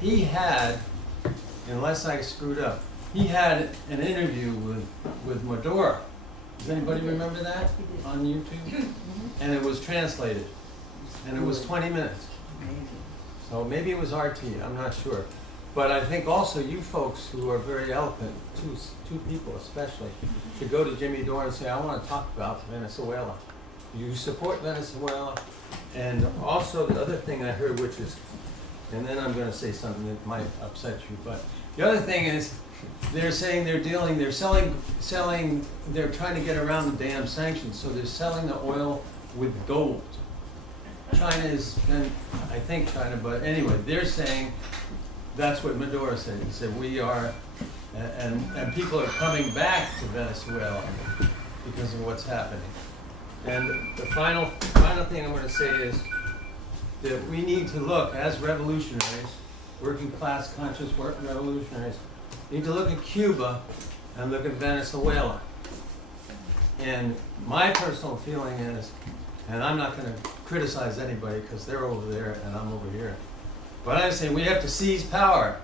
he had, unless I screwed up, he had an interview with Maduro. Does anybody remember that on YouTube? And it was translated, and it was 20 minutes. So maybe it was RT, I'm not sure. But I think also you folks who are very eloquent, two people especially, should go to Jimmy Dore and say, I want to talk about Venezuela. You support Venezuela. And also the other thing I heard, which is, and then I'm going to say something that might upset you, but the other thing is, they're saying they're selling, they're trying to get around the damn sanctions, so they're selling the oil with gold. China has been, I think China, but anyway, they're saying, that's what Maduro said. He said, we are, and people are coming back to Venezuela because of what's happening. And the final thing I'm going to say is that we need to look, as revolutionaries, working class conscious revolutionaries, need to look at Cuba and look at Venezuela. And my personal feeling is, and I'm not going to criticize anybody because they're over there and I'm over here, but I'm saying we have to seize power.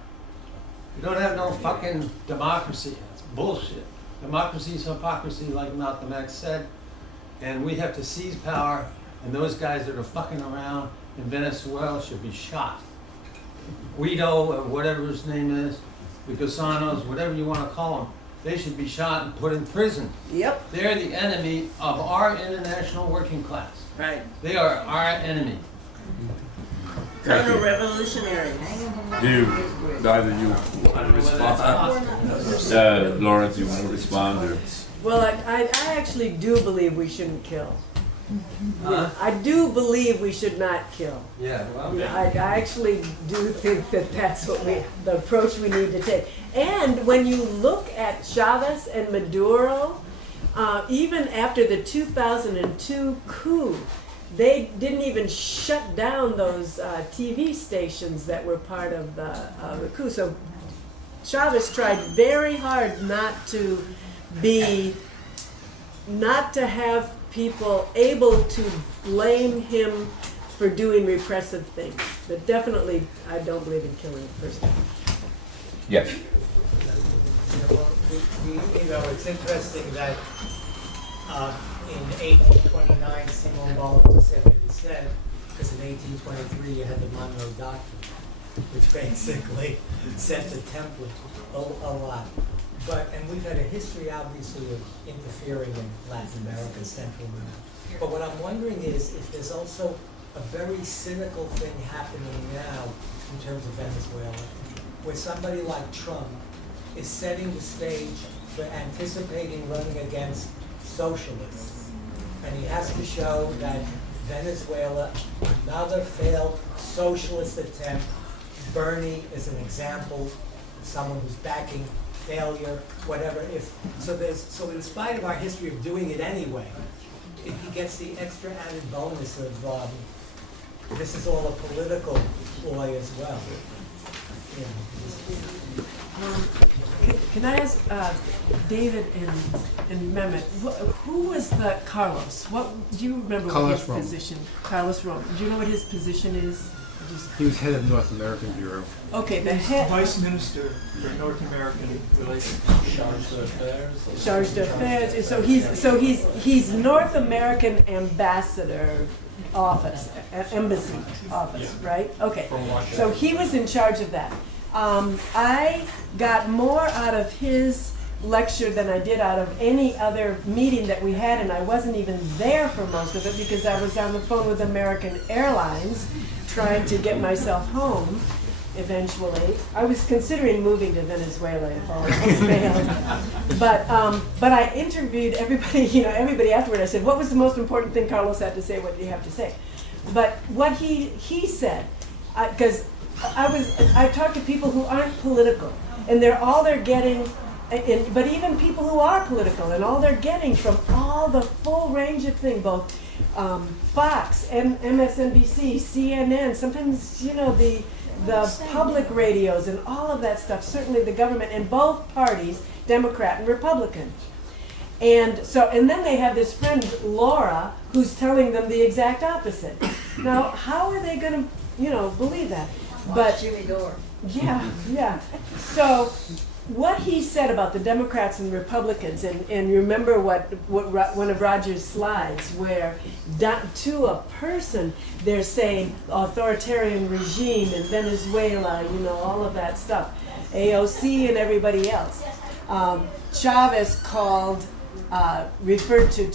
We don't have no fucking democracy. It's bullshit. Democracy is hypocrisy, like Malcolm X said. And we have to seize power, and those guys that are fucking around in Venezuela should be shot. Guido, or whatever his name is, the Gusanos, whatever you want to call them, they should be shot and put in prison. Yep. They're the enemy of our international working class. Right. They are our enemy. Counter-revolutionaries. Either you want to respond? Lawrence, you want to respond? Or? Well, I actually do believe we shouldn't kill. I do believe we should not kill. Yeah, well, I actually do think that that's what the approach we need to take. And when you look at Chavez and Maduro, even after the 2002 coup, they didn't even shut down those TV stations that were part of the coup. So Chavez tried very hard not to have people able to blame him for doing repressive things. But definitely, I don't believe in killing a person. Yes. It's interesting that in 1829, Simon Bolivar said what he said, because in 1823 you had the Monroe Doctrine, which basically set the template a lot. And we've had a history, obviously, of interfering in Latin America, Central America. But what I'm wondering is if there's also a very cynical thing happening now in terms of Venezuela, where somebody like Trump is setting the stage for anticipating running against socialists. And he has to show that Venezuela, another failed socialist attempt, Bernie is an example, someone who's backing failure, whatever. So in spite of our history of doing it anyway, he gets the extra added bonus of this is all a political ploy as well. Can I ask David and Mehmet, who was the Carlos? What do you remember? Carlos what his position? Carlos Rome. Do you know what his position is? He was head of North American Bureau. Okay, the head. Vice Minister for North American Relations. Charge d'affaires. Charge d'affaires. So he's North American Ambassador office, embassy office, right? Okay. So he was in charge of that. I got more out of his lecture than I did out of any other meeting that we had, and I wasn't even there for most of it because I was on the phone with American Airlines trying to get myself home eventually. I was considering moving to Venezuela if all else failed. But I interviewed everybody, everybody afterward. I said, what was the most important thing Carlos had to say? What do you have to say? But what he said, because I talked to people who aren't political, and they're getting, but even people who are political, and all they're getting from all the full range of things, both Fox, MSNBC, CNN, sometimes, the public radios and all of that stuff, certainly the government in both parties, Democrat and Republican. And then they have this friend, Laura, who's telling them the exact opposite. Now, how are they going to, believe that? But Jimmy Dore. yeah, yeah. So what he said about the Democrats and Republicans, and remember one of Roger's slides where to a person they're saying authoritarian regime in Venezuela, you know, all of that stuff, AOC and everybody else. Chavez referred to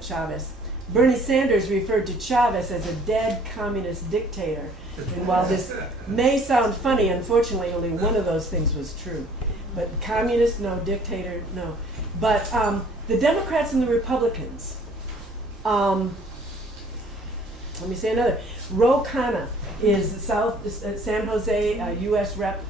Chavez. Bernie Sanders referred to Chavez as a dead communist dictator. And while this may sound funny, unfortunately only one of those things was true. But communist, no. Dictator, no. But the Democrats and the Republicans, let me say another. Ro Khanna is San Jose U.S. rep,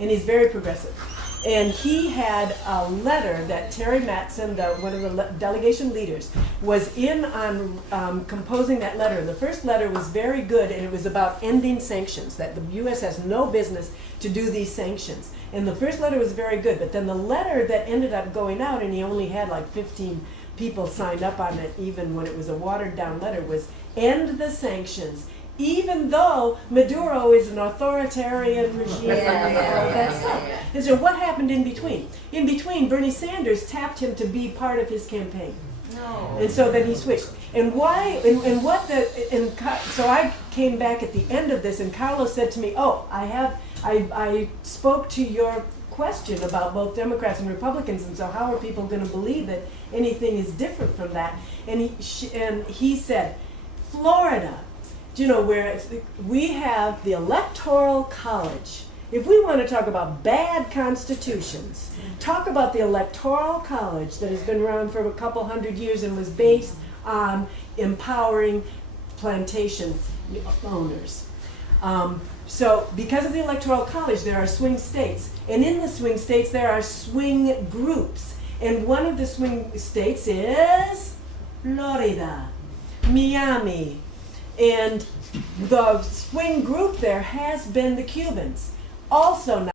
and he's very progressive. And he had a letter that Terry Mattson, one of the delegation leaders, was in on composing that letter. And the first letter was very good, and it was about ending sanctions, that the U.S. has no business to do these sanctions. And the first letter was very good, but then the letter that ended up going out, and he only had like 15 people signed up on it, even when it was a watered-down letter, was end the sanctions, even though Maduro is an authoritarian regime and all that stuff. And so what happened in between? In between, Bernie Sanders tapped him to be part of his campaign. No. And so then he switched. And why, so I came back at the end of this, and Carlos said to me, oh, I spoke to your question about both Democrats and Republicans, and so how are people going to believe that anything is different from that? And he said, Florida, you know, where we have the Electoral College. If we want to talk about bad constitutions, talk about the Electoral College that has been around for a couple hundred years and was based on empowering plantation owners. So because of the Electoral College, there are swing states. And in the swing states, there are swing groups. And one of the swing states is Florida, Miami. And the swing group there has been the Cubans. Also